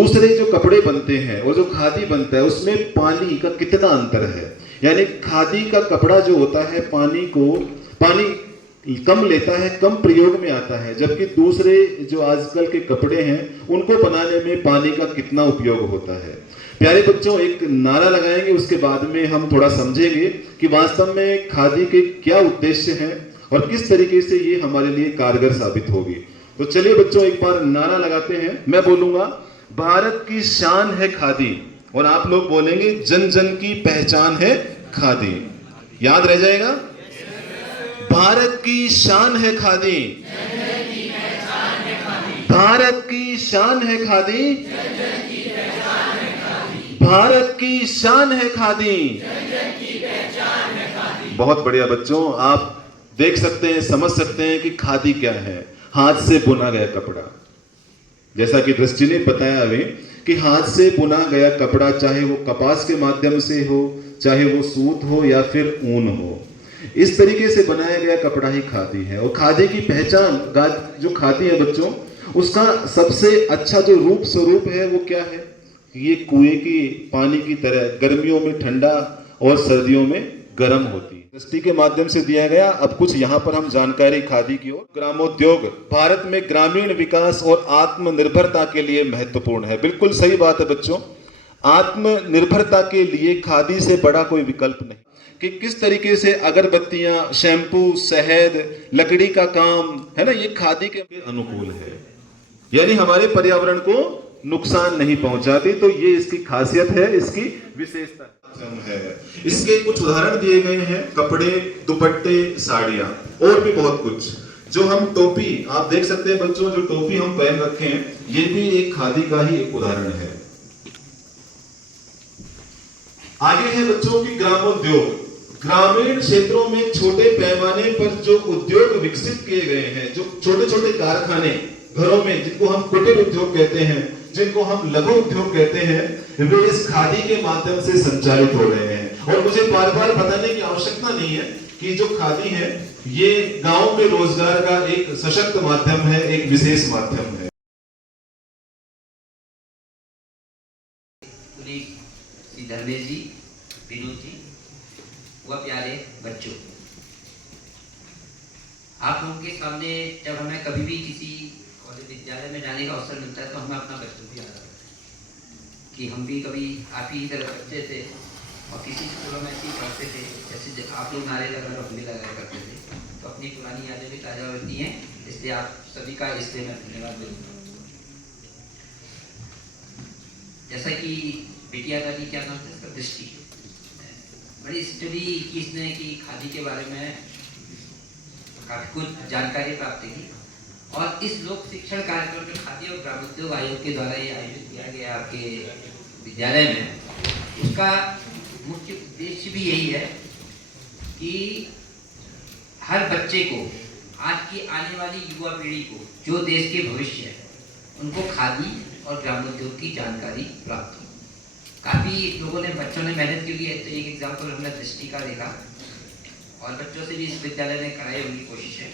दूसरे जो कपड़े बनते हैं और जो खादी बनता है उसमें पानी का कितना अंतर है। यानी खादी का कपड़ा जो होता है पानी कम लेता है, कम प्रयोग में आता है, जबकि दूसरे जो आजकल के कपड़े हैं उनको बनाने में पानी का कितना उपयोग होता है। प्यारे बच्चों, एक नारा लगाएंगे, उसके बाद में हम थोड़ा समझेंगे कि वास्तव में खादी के क्या उद्देश्य हैं और किस तरीके से ये हमारे लिए कारगर साबित होगी। तो चलिए बच्चों, एक बार नारा लगाते हैं। मैं बोलूंगा भारत की शान है खादी, और आप लोग बोलेंगे जन जन की पहचान है खादी। याद रह जाएगा? भारत की शान है खादी, भारत की शान है खादी, भारत की शान है खादी। बहुत बढ़िया बच्चों, आप देख सकते हैं, समझ सकते हैं कि खादी क्या है। हाथ से बुना गया कपड़ा, जैसा कि दृष्टि ने बताया हमें कि हाथ से बुना गया कपड़ा, चाहे वो कपास के माध्यम से हो, चाहे वो सूत हो या फिर ऊन हो, इस तरीके से बनाया गया कपड़ा ही खादी है। और खादी की पहचान, जो खादी है बच्चों, उसका सबसे अच्छा जो रूप स्वरूप है वो क्या है? ये कुएं की पानी की तरह गर्मियों में ठंडा और सर्दियों में गर्म होती है। दृष्टि के माध्यम से दिया गया। अब कुछ यहाँ पर हम जानकारी खादी की ओर। ग्रामोद्योग भारत में ग्रामीण विकास और आत्मनिर्भरता के लिए महत्वपूर्ण है। बिल्कुल सही बात है बच्चों, आत्मनिर्भरता के लिए खादी से बड़ा कोई विकल्प नहीं। कि किस तरीके से अगरबत्तियां, शैम्पू, शहद, लकड़ी का काम है ना, ये खादी के अनुकूल है, यानी हमारे पर्यावरण को नुकसान नहीं पहुंचाती। तो ये इसकी खासियत है, इसकी विशेषता है। इसके कुछ उदाहरण दिए गए हैं, कपड़े, दुपट्टे, साड़ियां और भी बहुत कुछ। जो हम टोपी, आप देख सकते हैं बच्चों, जो टोपी हम पहन रखे हैं, ये भी एक खादी का ही एक उदाहरण है। आगे है बच्चों की ग्रामोद्योग। ग्रामीण क्षेत्रों में छोटे पैमाने पर जो उद्योग विकसित किए गए हैं, जो छोटे छोटे कारखाने घरों में, जिनको हम कुटीर उद्योग कहते हैं, जिनको हम लघु उद्योग कहते हैं, वे इस खादी के माध्यम से संचालित हो रहे हैं। और मुझे बार बार बताने की आवश्यकता नहीं है कि जो खादी है ये गांव में रोजगार का एक सशक्त माध्यम है, एक विशेष माध्यम है। धर्मेश जी, विनोद जी, वह प्यारे बच्चों, आप लोगों के सामने जब हमें कभी भी किसी कॉलेज विद्यालय में जाने का अवसर मिलता है तो हमें अपना बचपन भी याद आता है कि हम भी कभी आप ही तरह बच्चे थे और किसी स्कूलों में ऐसे ही पढ़ते थे, जैसे आप लोग नारे लगा हम भी लगाया करते थे। तो अपनी पुरानी यादें भी ताज़ा होती हैं, इसलिए आप सभी का इसलिए मैं धन्यवाद देता हूँ। जैसा कि बिटिया का जी क्या नाम था इसका, दृष्टि, बड़ी स्टडी की इसने कि खादी के बारे में काफी कुछ जानकारी प्राप्त की। और इस लोक शिक्षण कार्यक्रम में खादी और ग्रामोद्योग आयोग के द्वारा ये आयोजित किया गया आपके विद्यालय में, उसका मुख्य उद्देश्य भी यही है कि हर बच्चे को, आज की आने वाली युवा पीढ़ी को, जो देश के भविष्य है, उनको खादी और ग्रामोद्योग की जानकारी प्राप्त हो। काफ़ी लोगों ने, बच्चों ने मेहनत की है। तो एक एग्जाम्पल हमने दृष्टि का देखा और बच्चों से भी इस विद्यालय ने कराई उनकी कोशिश है।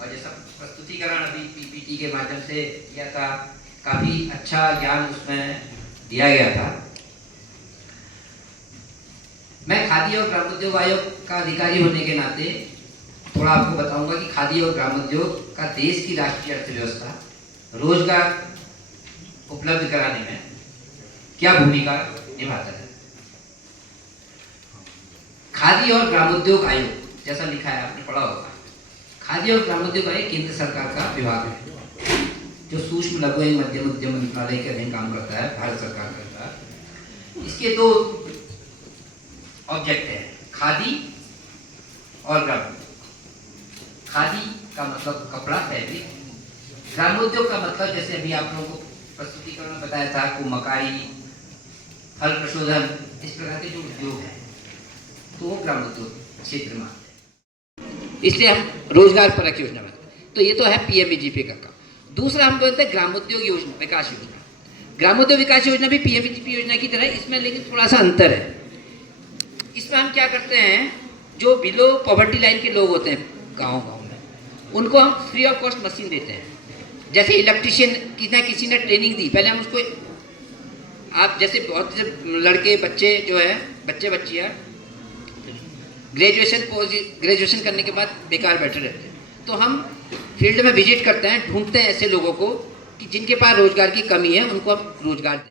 और जैसा प्रस्तुतिकरण अभी पीपीटी के माध्यम से किया था, काफ़ी अच्छा ज्ञान उसमें दिया गया था। मैं खादी और ग्रामोद्योग आयोग का अधिकारी होने के नाते थोड़ा आपको बताऊंगा कि खादी और ग्रामोद्योग का देश की राष्ट्रीय अर्थव्यवस्था, रोजगार उपलब्ध कराने में क्या भूमिका निभाता है। खादी और ग्रामोद्योग आयोग, जैसा लिखा है आपने पढ़ा होगा, खादी और ग्रामोद्योग आयोग केंद्र सरकार का विभाग है जो सूक्ष्म लघु एवं मध्यम उद्यम मंत्रालय के अधीन काम करता है, भारत सरकार करता है। इसके दो ऑब्जेक्ट है, खादी और ग्रामोद्योग। खादी का मतलब कपड़ा, फैब्रिक। ग्रामोद्योग का मतलब जैसे अभी आप लोगों को प्रस्तुतिकरण में बताया था, को मकाई, फल प्रशोधन, इस प्रकार के जो उद्योग हैं, तो वो ग्रामोद्योग क्षेत्र में आते हैं। इसलिए हम रोजगार परक योजना में, तो ये तो है पीएमईजीपी का काम। दूसरा हम बोलते हैं ग्रामोद्योग योजना, विकास योजना। ग्रामोद्योग विकास योजना भी पीएमईजीपी योजना की तरह, इसमें लेकिन थोड़ा सा अंतर है। इसमें हम क्या करते हैं, जो बिलो पॉवर्टी लाइन के लोग होते हैं गाँव में, उनको हम फ्री ऑफ कॉस्ट मशीन देते हैं। जैसे इलेक्ट्रिशियन किसी ने ट्रेनिंग दी, पहले हम उसको आप जैसे बहुत से लड़के बच्चे जो है बच्चे बच्चियाँ ग्रेजुएशन करने के बाद बेकार बैठे रहते हैं, तो हम फील्ड में विजिट करते हैं, ढूंढते हैं ऐसे लोगों को कि जिनके पास रोजगार की कमी है, उनको आप रोजगार दें।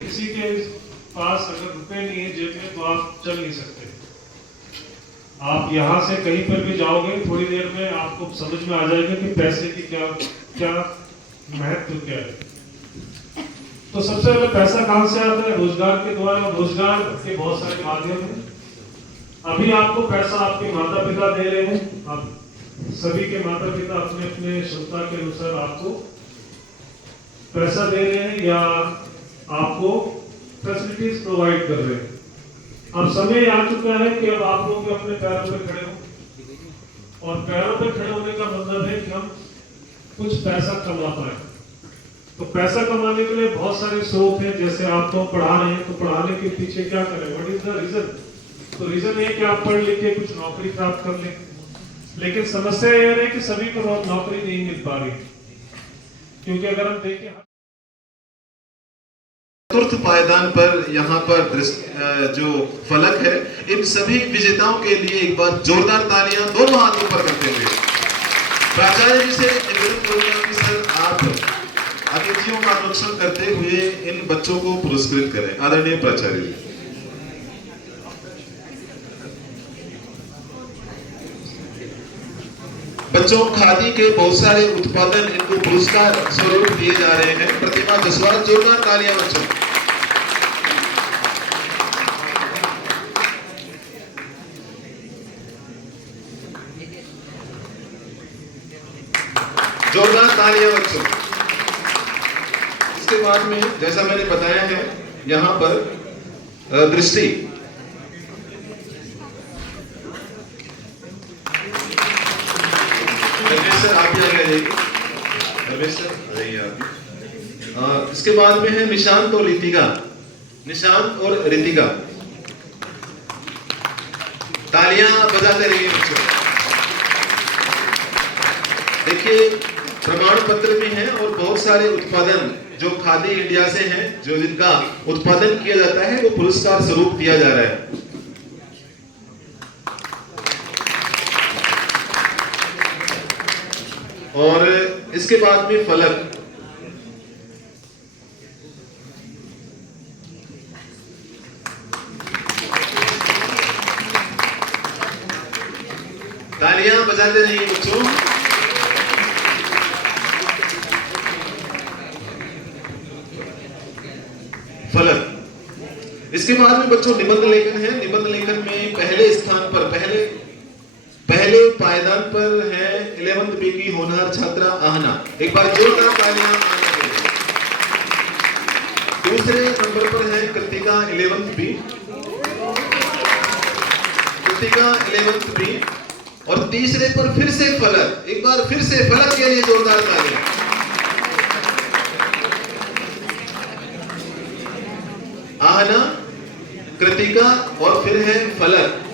किसी के पास अगर रुपए नहीं है जेब में तो आप चल नहीं सकते। आप यहाँ से कहीं पर भी जाओगे, थोड़ी देर में आपको समझ में आ जाएगा कि पैसे की क्या क्या महत्व क्या है। तो सबसे पहले पैसा कहाँ से आता है? रोजगार के द्वारा। रोजगार के बहुत सारे माध्यम हैं। अभी आपको पैसा आपके माता पिता दे रहे हैं, आप सभी के माता पिता अपने अपने क्षमता के अनुसार आपको पैसा दे रहे हैं या आपको फैसिलिटीज प्रोवाइड कर रहे हैं। अब समय आ चुका है कि अब आप लोग अपने पैरों पे खड़े हो, और पैरों पे खड़े होने का मतलब है कि हम कुछ पैसा कमा पाए। तो पैसा कमाने के लिए बहुत सारे स्रोत हैं। जैसे आप तो पढ़ा रहे हैं, तो पढ़ाने के पीछे क्या करें, व्हाट इज द रीजन? तो रीजन है कि आप पढ़ लिख के कुछ नौकरी प्राप्त कर लें, लेकिन समस्या यह है कि सभी को नौकरी नहीं मिल पा रही, क्योंकि अगर हम देखें चतुर्थ पायदान पर यहाँ पर जो फलक है, इन सभी विजेताओं के लिए एक बार जोरदार तालियां दोनों हाथ ऊपर करते हुए प्राचार्य जी से निवेदन करूंगा कि सर आप अतिथियों का अनुरक्षण करते हुए इन बच्चों को पुरस्कृत करें। आदरणीय प्राचार्य जी। बच्चों, खादी के बहुत सारे उत्पादन इनको पुरस्कार स्वरूप दिए जा रहे हैं। प्रतिमा जसवाल, जोरदार तालियां बच्चों। जोरदार तालियां बच्चों। इसके बाद में जैसा मैंने बताया है, यहाँ पर दृष्टि सर आप ही आगे आइए। रमेश सर आइए आप। इसके बाद में है निशांत और रितिका। निशांत और रितिका, तालियां बजाते रहिए बच्चों। देखिए, प्रमाण पत्र भी हैं और बहुत सारे उत्पादन जो खादी इंडिया से हैं, जो जिनका उत्पादन किया जाता है, वो पुरस्कार स्वरूप दिया जा रहा है। और इसके बाद में फलक। तालियां बजाते रहिए बच्चों। फलक। इसके बाद में बच्चों निबंध लेखन है। निबंध लेखन में पहले स्थान पर पहले पायदान पर है 11th बी की होनहार छात्रा आहना। एक बार जोरदार तालियां आहना के लिए। दूसरे नंबर पर है Kritika 11th B. Kritika 11th B. और तीसरे पर फिर से फलक। एक बार फिर से फलक के लिए जोरदार तालियां। आहना, कृतिका और फिर है फलक।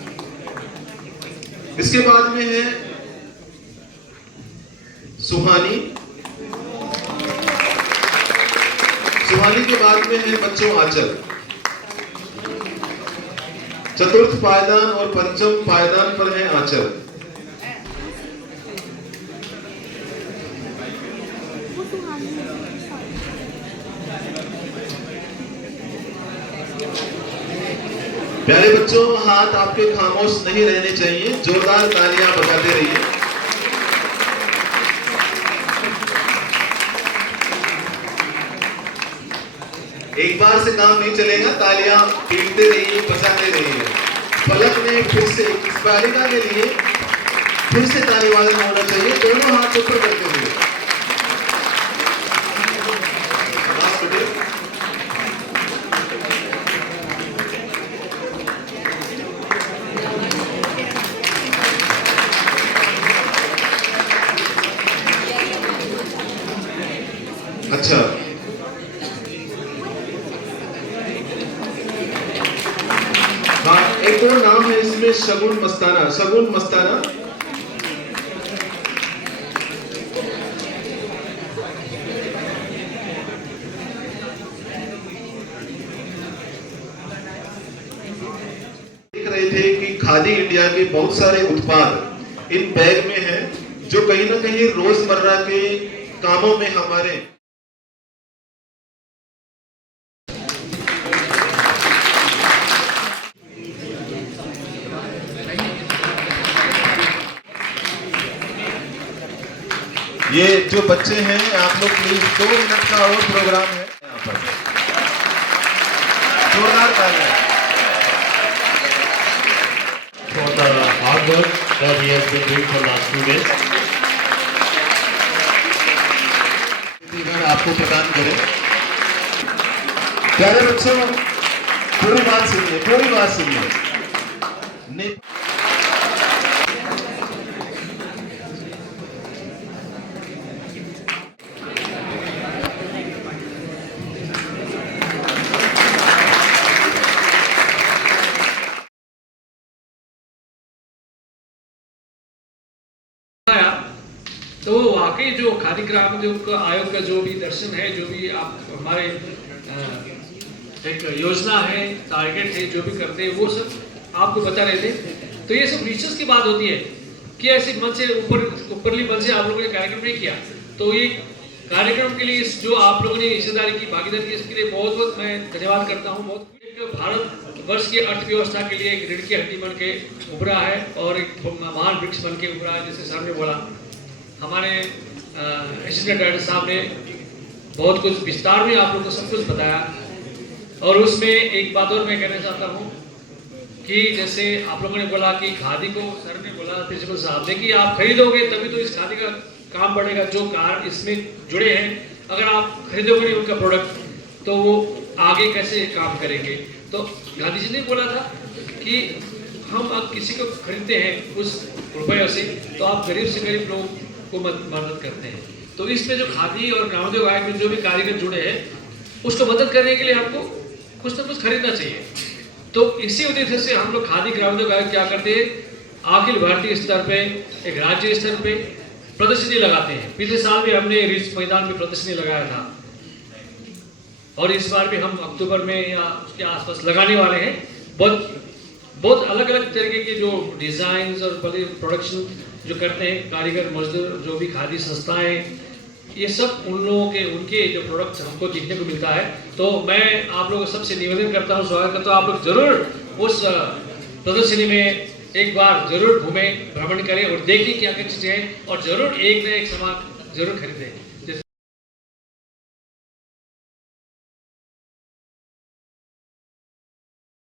इसके बाद में है सुहानी। सुहानी के बाद में है बच्चों आंचल। चतुर्थ पायदान और पंचम पायदान पर है आंचल। प्यारे बच्चों, हाथ आपके खामोश नहीं रहने चाहिए, जोरदार तालियां बजाते रहिए। एक बार से काम नहीं चलेगा, तालियां पीटते रहिए, बजाते रहिए। फलक ने फिर से इस बालिका के लिए फिर से ताली वादन होना चाहिए, दोनों हाथ ऊपर करते हुए। अच्छा, हाँ, एक और नाम है इसमें शगुन मस्ताना। शगुन मस्ताना। खादी इंडिया के बहुत सारे उत्पाद इन बैग में हैं, जो कहीं ना कहीं रोजमर्रा के कामों में हमारे ये जो बच्चे हैं, आप लोग प्लीज 2 मिनट का और प्रोग्राम है यहाँ पर, जोरदार तालियां। For the hard work that he has been doing for last 2 days. आपको प्रदान करें। प्यारे बच्चों, पूरी बात सुनिए, पूरी बात सुनिए। तो वाकई जो खादी ग्राम उद्योग आयोग का जो भी दर्शन है, जो भी आप हमारे एक योजना है, टारगेट है, जो भी करते हैं वो सब आपको बता रहे थे। तो ये सब रिसर्च की बात होती है कि ऐसे मन से ऊपरली मन से आप लोगों ने कार्यक्रम नहीं किया। तो ये कार्यक्रम के लिए जो आप लोगों ने हिस्सेदारी की, भागीदारी की, इसके लिए बहुत बहुत मैं धन्यवाद करता हूँ। बहुत भारत वर्ष की अर्थव्यवस्था के लिए एक रीढ़ की हड्डी बन के उभरा है और एक महान वृक्ष बन के उभरा है। जैसे सर ने बोला, हमारे असिस्टेंट डायरेक्टर साहब ने बहुत कुछ विस्तार में आप लोगों को सब कुछ बताया। और उसमें एक बात और मैं कहना चाहता हूँ कि जैसे आप लोगों ने बोला कि खादी को, सर ने बोला प्रिंसिपल साहब ने, कि आप खरीदोगे तभी तो इस खादी का काम बढ़ेगा। जो कार इसमें जुड़े हैं, अगर आप खरीदोगे नहीं उनका प्रोडक्ट तो वो आगे कैसे काम करेंगे। तो गांधी जी ने बोला था कि हम अब किसी को खरीदते हैं उस रुपये से, तो आप गरीब से गरीब लोग को मदद करते हैं। तो इसमें जो खादी और ग्रामोद्योग आयोग में जो भी कारीगर जुड़े हैं, उसको मदद करने के लिए हमको कुछ ना कुछ खरीदना चाहिए। तो इसी उद्देश्य से हम लोग खादी ग्रामोद्योग आयोग क्या करते हैं, अखिल भारतीय स्तर पे, एक राज्य स्तर पे प्रदर्शनी लगाते हैं। पिछले साल भी हमने रिज मैदान में प्रदर्शनी लगाया था और इस बार भी हम अक्टूबर में या उसके आसपास लगाने वाले हैं। बहुत अलग अलग तरीके के जो डिजाइन और प्रोडक्शन जो करते हैं कारीगर, मजदूर, जो भी खादी संस्थाएं, ये सब उन लोगों के, उनके जो प्रोडक्ट हमको देखने को मिलता है। तो मैं आप लोगों सबसे निवेदन करता हूँ, स्वागत करता हूँ, आप लोग जरूर उस प्रदर्शनी में एक बार जरूर घूमें, भ्रमण करें और देखें क्या क्या चीज़ें हैं, और जरूर एक न एक सामान जरूर खरीदें।